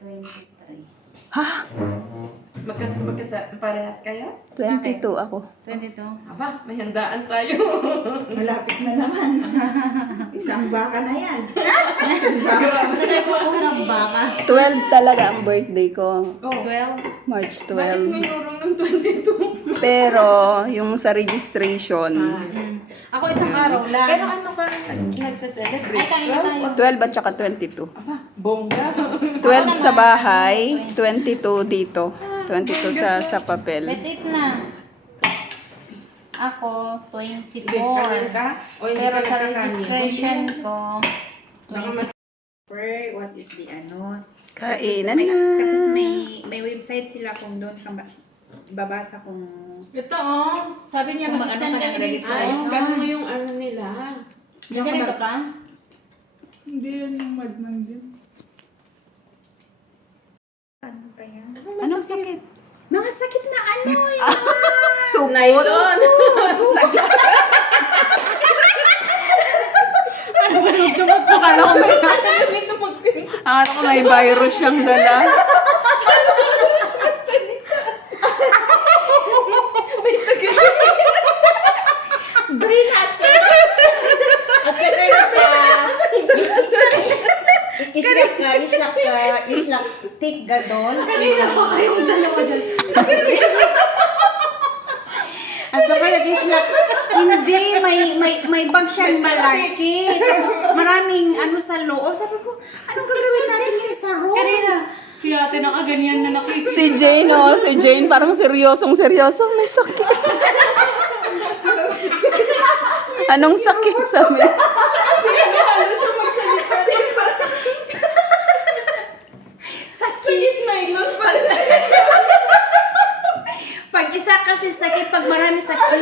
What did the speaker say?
23. Ha? Parehas kayo? 22 ako. 22. Aba, may handaan tayo. Malapit na naman. Isang baka na yan. Saan tayo kukuha ng baka? 12 talaga ang birthday ko. Oh, 12. March bakit 12. may urong ng 22? Pero, yung sa registration, Ako isang araw lang. Pero ano ka nagsaselebrate? Ay, kain na tayo. 12 at saka 22. Aba, bongga. 12 sa bahay, 22 dito. 22 sa papel. Let's eat na. Ako, 24. Kanin ka? O hindi Pero ka sa nagkakanin? registration ko, Baka mas... What is the ano? Kainan Tapos na. Tapos may website sila kung doon ka babasa kung ito oh, sabi niya Kung mag-send ano ka kami ng dito. Ay, registration. ganun mo yung ano nila. Ganito ka? Hindi yan yung madman din. ano kaya? Anong sakit? Mga sakit na ano Nylon. Akala ko may Ano ko may virus siyang dala? At secret ka. Islak tik gadol. Kanina pa kayong dalawa dyan. At saka nag-islak, hindi, may bag siyang malaki. Tapos maraming ano sa loob. Sabi ko, anong gagawin natin yan sa room? Kanina, si ate nakaganyan na nakikita. Si Jane, oh. Si Jane parang seryosong may sakit. Anong sakit sabi? Sakit nylon pala. Pag isa kasi sakit, pag marami sakit.